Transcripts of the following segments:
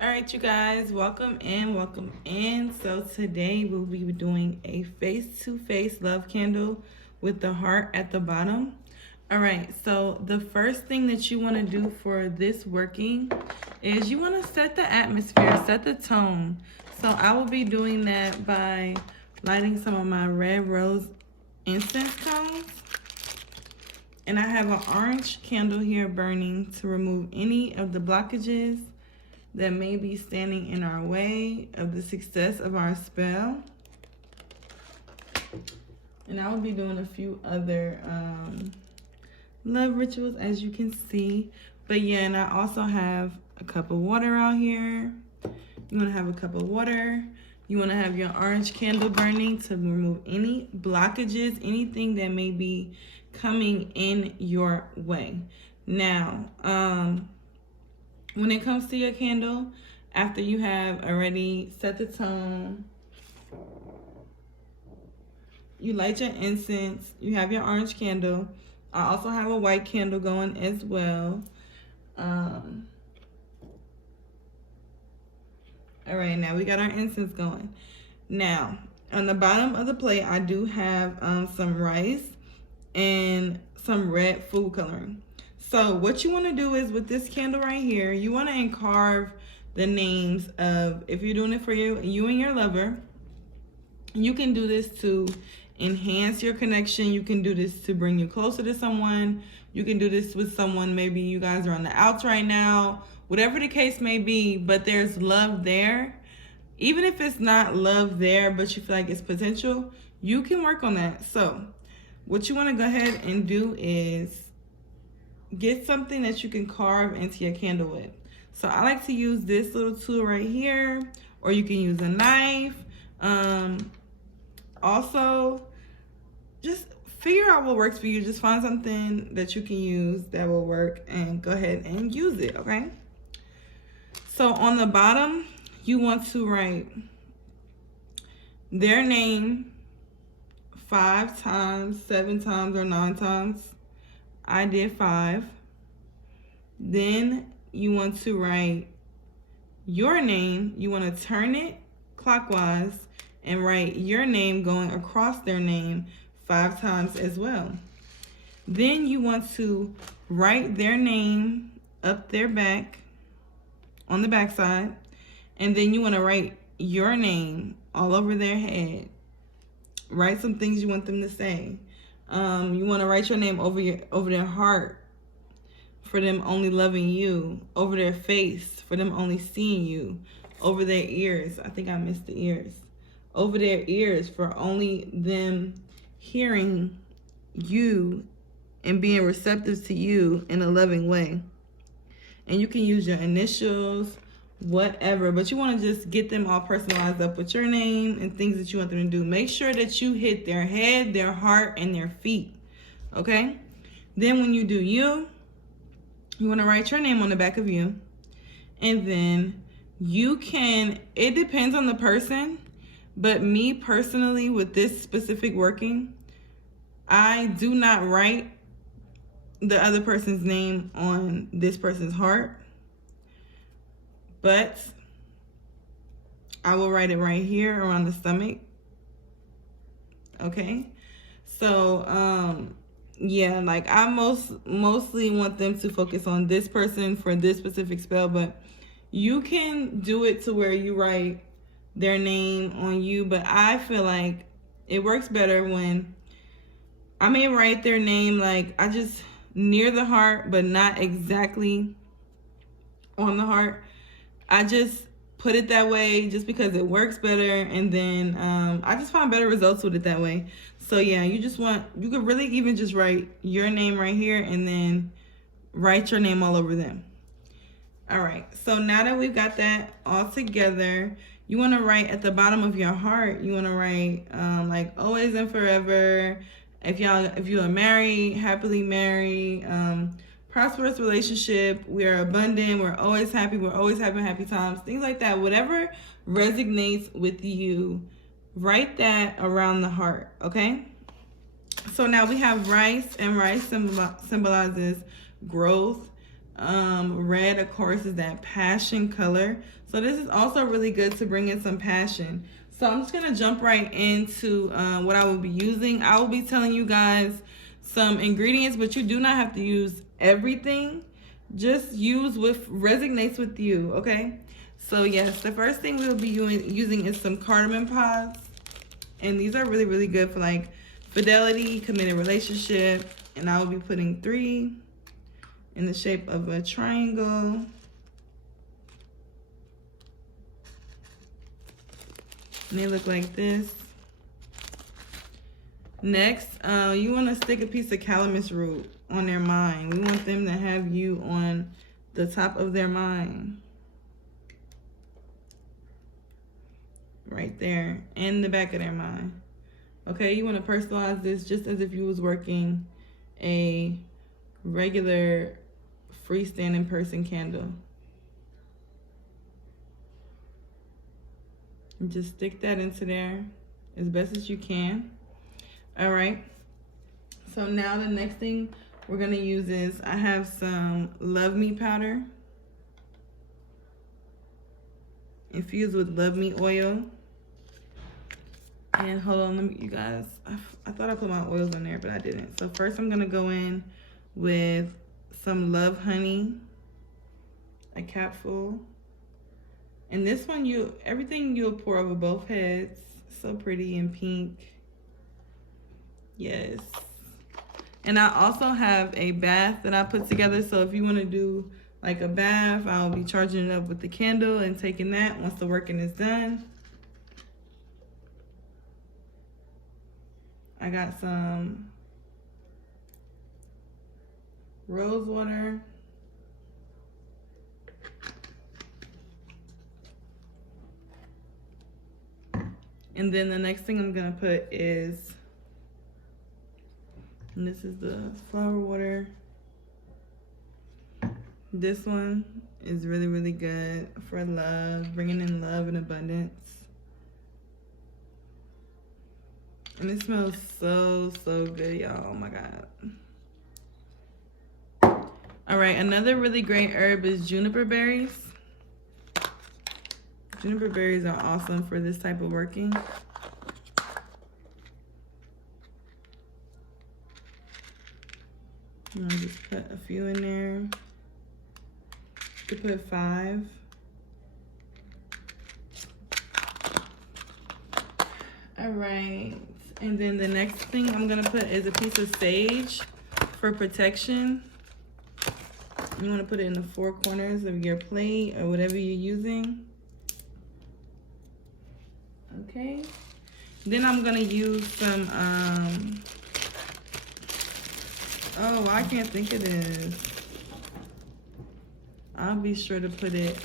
All right, you guys, welcome in, welcome in. So today we'll be doing a face-to-face love candle with the heart at the bottom. All right, so the first thing that you want to do for this working is you want to set the atmosphere, set the tone. So I will be doing that by lighting some of my red rose incense cones. And I have an orange candle here burning to remove any of the blockages that may be standing in our way of the success of our spell. And I will be doing a few other love rituals, as you can see. But yeah, and I also have a cup of water out here. You want to have a cup of water. You want to have your orange candle burning to remove any blockages, anything that may be coming in your way. Now, when it comes to your candle, after you have already set the tone, you light your incense, you have your orange candle. I also have a white candle going as well. All right, now we got our incense going. Now, on the bottom of the plate, I do have some rice and some red food coloring. So what you want to do is with this candle right here, you want to carve the names of, if you're doing it for you and your lover, you can do this to enhance your connection. You can do this to bring you closer to someone. You can do this with someone, maybe you guys are on the outs right now, whatever the case may be, but there's love there. Even if it's not love there, but you feel like it's potential, you can work on that. So what you want to go ahead and do is get something that you can carve into your candle with. So I like to use this little tool right here, or you can use a knife. Also, just figure out what works for you. Just find something that you can use that will work and go ahead and use it, okay? So on the bottom, you want to write their name 5 times, 7 times, or 9 times. I did 5. Then you want to write your name. You want to turn it clockwise and write your name going across their name 5 times as well. Then you want to write their name up their back on the back side, and then you want to write your name all over their head. Write some things you want them to say. You want to write your name over their heart, for them only loving you, over their face, for them only seeing you, over their ears. I think I missed the ears. Over their ears, for only them hearing you and being receptive to you in a loving way. And you can use your initials, whatever, but you want to just get them all personalized up with your name and things that you want them to do. Make sure that you hit their head, their heart, and their feet, okay? Then when you do you want to write your name on the back of you, and then you can, it depends on the person, but me personally with this specific working, I do not write the other person's name on this person's heart, but I will write it right here around the stomach. Okay, so yeah, like I mostly want them to focus on this person for this specific spell, but you can do it to where you write their name on you. But I feel like it works better when I may write their name like I just near the heart, but not exactly on the heart. I just put it that way just because it works better, and then I just find better results with it that way. So yeah, you could really even just write your name right here and then write your name all over them. All right, so now that we've got that all together, you want to write at the bottom of your heart, you want to write like always and forever. If you are married, happily married, prosperous relationship, we are abundant, we're always happy, we're always having happy times, things like that. Whatever resonates with you, write that around the heart, okay? So now we have rice, and rice symbolizes growth, Red, of course, is that passion color. So this is also really good to bring in some passion. So I'm just going to jump right into what I will be using. I will be telling you guys some ingredients, but you do not have to use everything. Just use what resonates with you, okay? So yes, the first thing we'll be using is some cardamom pods. And these are really, really good for like fidelity, committed relationship. And I will be putting 3 in the shape of a triangle. And they look like this. Next, you want to stick a piece of calamus root on their mind. We want them to have you on the top of their mind. Right there, and the back of their mind. Okay, you want to personalize this just as if you was working a regular freestanding person candle. And just stick that into there as best as you can. All right, so now the next thing we're gonna use is, I have some Love Me powder infused with Love Me oil. And hold on, let me, you guys, I thought I put my oils in there, but I didn't. So first I'm gonna go in with some Love Honey, a capful. And this one, everything you'll pour over both heads. So pretty and pink. Yes. And I also have a bath that I put together. So if you want to do like a bath, I'll be charging it up with the candle and taking that once the working is done. I got some rose water. And then the next thing I'm gonna put is, and this is the flower water. This one is really, really good for love, bringing in love and abundance. And it smells so, so good, y'all. Oh my God. All right, another really great herb is juniper berries. Juniper berries are awesome for this type of working. I'll just put a few in there. You could put 5. All right, and then the next thing I'm gonna put is a piece of sage for protection. You wanna put it in the 4 corners of your plate or whatever you're using. Okay, then I'm gonna use some, oh, I can't think of this. I'll be sure to put it,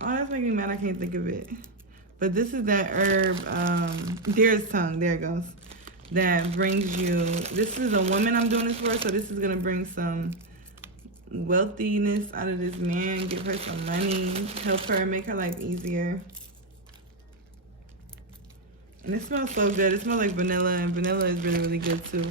oh, that's making me mad, I can't think of it. But this is that herb, deer's tongue, there it goes. That brings you, this is a woman I'm doing this for, so this is gonna bring some wealthiness out of this man, give her some money, help her, make her life easier. And it smells so good. It smells like vanilla, and vanilla is really, really good too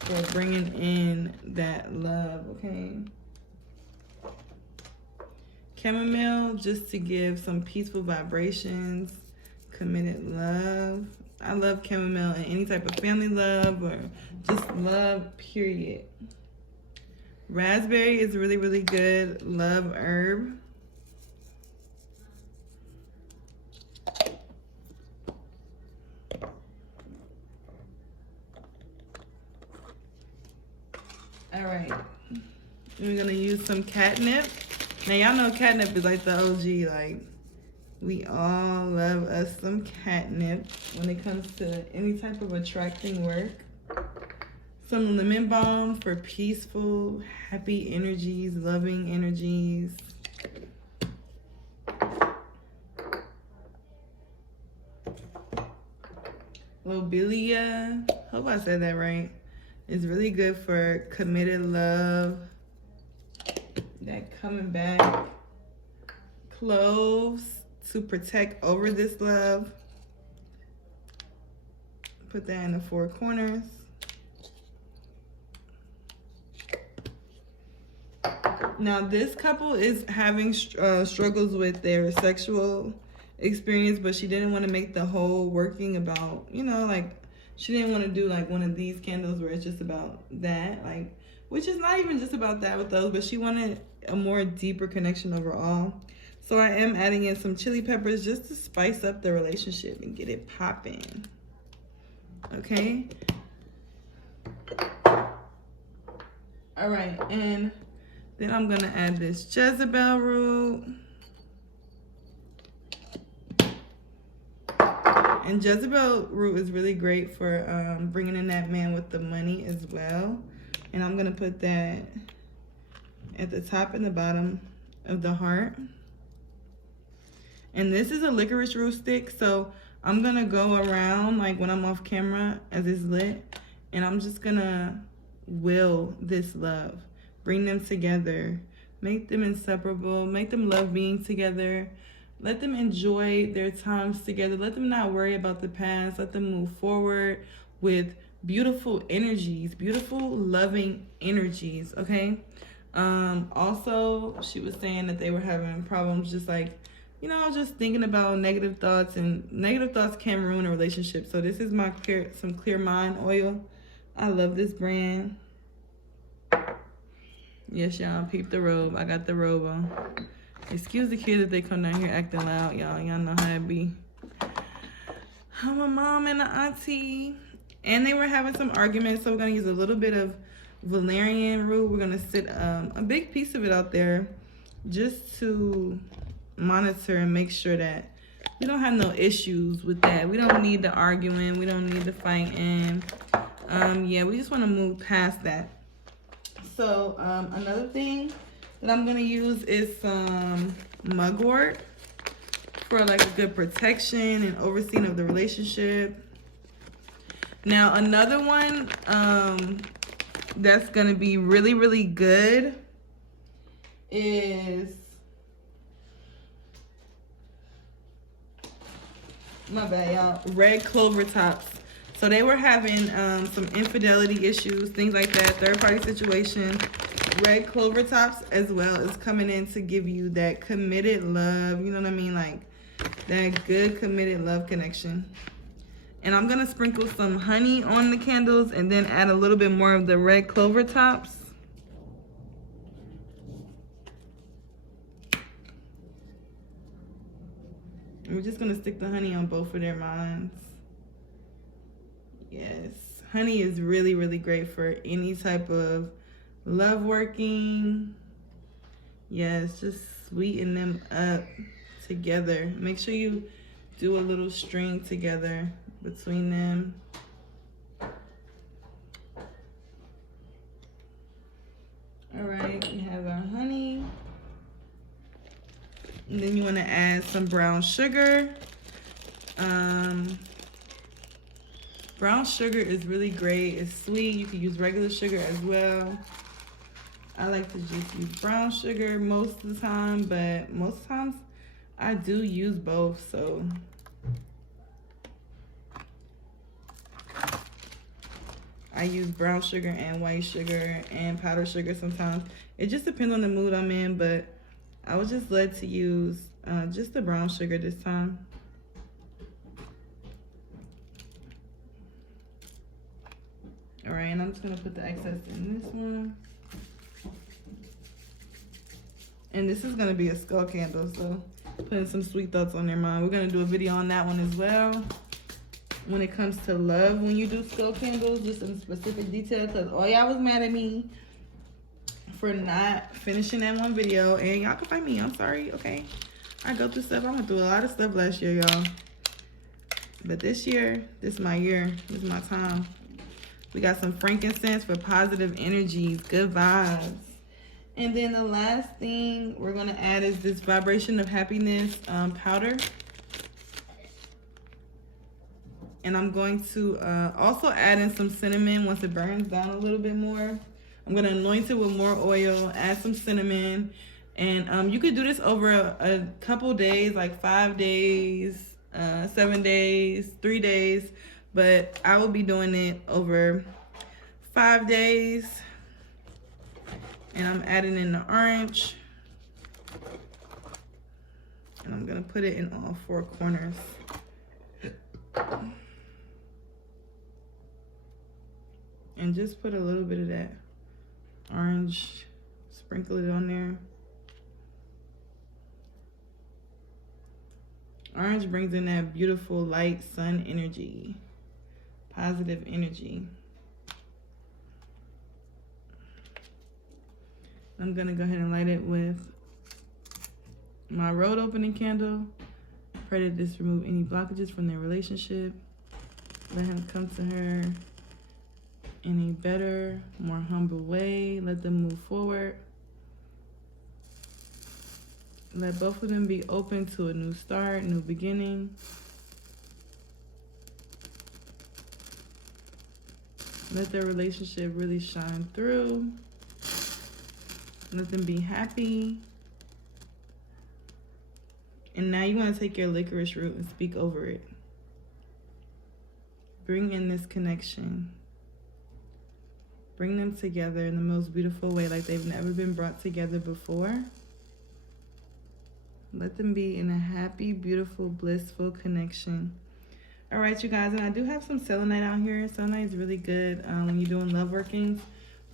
for bringing in that love, okay? Chamomile, just to give some peaceful vibrations, committed love. I love chamomile in any type of family love or just love, period. Raspberry is really, really good love herb. All right, we're gonna use some catnip. Now y'all know catnip is like the OG, like we all love us some catnip when it comes to any type of attracting work. Some lemon balm for peaceful, happy energies, loving energies. Lobelia, hope I said that right. It's really good for committed love, that coming back. Cloves to protect over this love. Put that in the 4 corners. Now, this couple is having struggles with their sexual experience, but she didn't want to make the whole working about, you know, like, she didn't want to do like one of these candles where it's just about that, like, which is not even just about that with those, but she wanted a more deeper connection overall. So I am adding in some chili peppers just to spice up the relationship and get it popping. Okay. All right, and then I'm gonna add this Jezebel Root. And Jezebel Root is really great for bringing in that man with the money as well. And I'm gonna put that at the top and the bottom of the heart. And this is a licorice root stick, so I'm gonna go around like when I'm off camera as it's lit, and I'm just gonna will this love, bring them together, make them inseparable, make them love being together, let them enjoy their times together, let them not worry about the past, let them move forward with beautiful energies, beautiful loving energies. Okay. Also, she was saying that they were having problems just like, you know, just thinking about negative thoughts, and negative thoughts can ruin a relationship. So this is my some Clear Mind oil. I love this brand. Yes, y'all, peep the robe. I got the robe on. Excuse the kids if they come down here acting loud, y'all. Y'all know how it be. I'm a mom and an auntie. And they were having some arguments, so we're going to use a little bit of valerian root. We're going to sit a big piece of it out there just to monitor and make sure that we don't have no issues with that. We don't need the arguing. We don't need the fighting. Yeah, we just want to move past that. So another thing that I'm going to use is some mugwort for like a good protection and overseeing of the relationship. Now, another one that's going to be really, really good is, my bad, y'all, red clover tops. So they were having some infidelity issues, things like that, third-party situation. Red clover tops as well is coming in to give you that committed love, you know what I mean? Like that good committed love connection. And I'm gonna sprinkle some honey on the candles and then add a little bit more of the red clover tops. And we're just gonna stick the honey on both of their minds. Yes, honey is really, really great for any type of love working. Yes, just sweeten them up together. Make sure you do a little string together between them. All right, we have our honey. And then you want to add some brown sugar. Brown sugar is really great. It's sweet. You can use regular sugar as well. I like to just use brown sugar most of the time, but most times I do use both, so. I use brown sugar and white sugar and powdered sugar sometimes. It just depends on the mood I'm in, but I was just led to use just the brown sugar this time. All right, and I'm just gonna put the excess in this one. And this is gonna be a skull candle, so putting some sweet thoughts on their mind. We're gonna do a video on that one as well. When it comes to love, when you do skull candles, just some specific details, because all y'all was mad at me for not finishing that one video. And y'all can find me, I'm sorry, okay? I go through stuff, I went through a lot of stuff last year, y'all. But this year, this is my year, this is my time. We got some frankincense for positive energies, good vibes. And then the last thing we're gonna add is this vibration of happiness powder. And I'm going to also add in some cinnamon once it burns down a little bit more. I'm gonna anoint it with more oil, add some cinnamon. And you could do this over a couple days, like 5 days, 7 days, 3 days. But I will be doing it over 5 days. And I'm adding in the orange. And I'm gonna put it in all 4 corners. And just put a little bit of that orange, sprinkle it on there. Orange brings in that beautiful light sun energy, positive energy. I'm gonna go ahead and light it with my road opening candle. Pray that this remove any blockages from their relationship. Let him come to her in a better, more humble way. Let them move forward. Let both of them be open to a new start, new beginning. Let their relationship really shine through. Let them be happy. And now you want to take your licorice root and speak over it. Bring in this connection. Bring them together in the most beautiful way, like they've never been brought together before. Let them be in a happy, beautiful, blissful connection. All right, you guys, and I do have some selenite out here. Selenite is really good when you're doing love workings.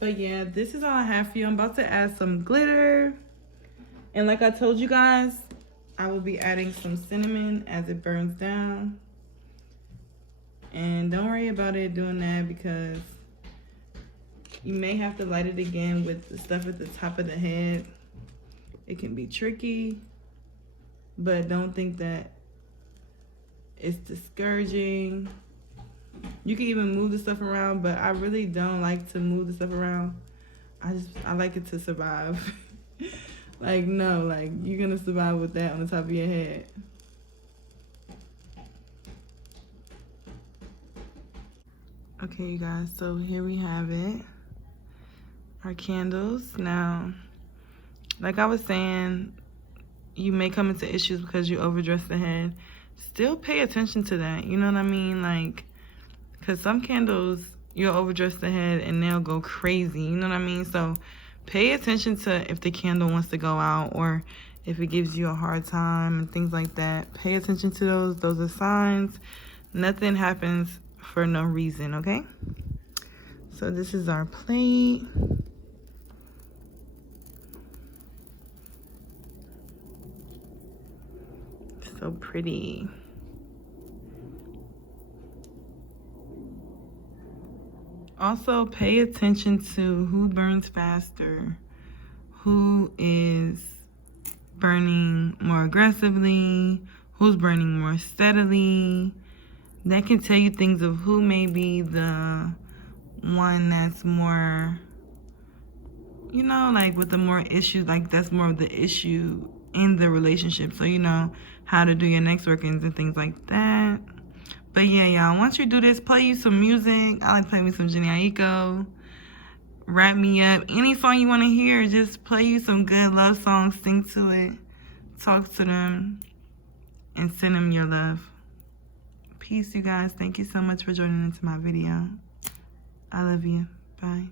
But yeah, this is all I have for you. I'm about to add some glitter. And like I told you guys, I will be adding some cinnamon as it burns down. And don't worry about it doing that because you may have to light it again with the stuff at the top of the head. It can be tricky, but don't think that it's discouraging. You can even move the stuff around, but I really don't like to move the stuff around. I like it to survive. Like, no, like you're gonna survive with that on the top of your head. Okay, you guys, so here we have it. Our candles. Now, like I was saying, you may come into issues because you overdress the head. Still pay attention to that, you know what I mean? Like, because some candles, you'll overdress the head and they'll go crazy, you know what I mean? So pay attention to if the candle wants to go out or if it gives you a hard time and things like that. Pay attention to those. Those are signs. Nothing happens for no reason, okay? So this is our plate. So pretty. Also, pay attention to who burns faster, who is burning more aggressively, who's burning more steadily. That can tell you things of who may be the one that's more, you know, like with the more issues, like that's more of the issue in the relationship. So you know how to do your next workings and things like that. But yeah, y'all, once you do this, play you some music. I like to play me some Jenny Aiko. Wrap me up. Any song you want to hear, just play you some good love songs. Sing to it. Talk to them. And send them your love. Peace, you guys. Thank you so much for joining into my video. I love you. Bye.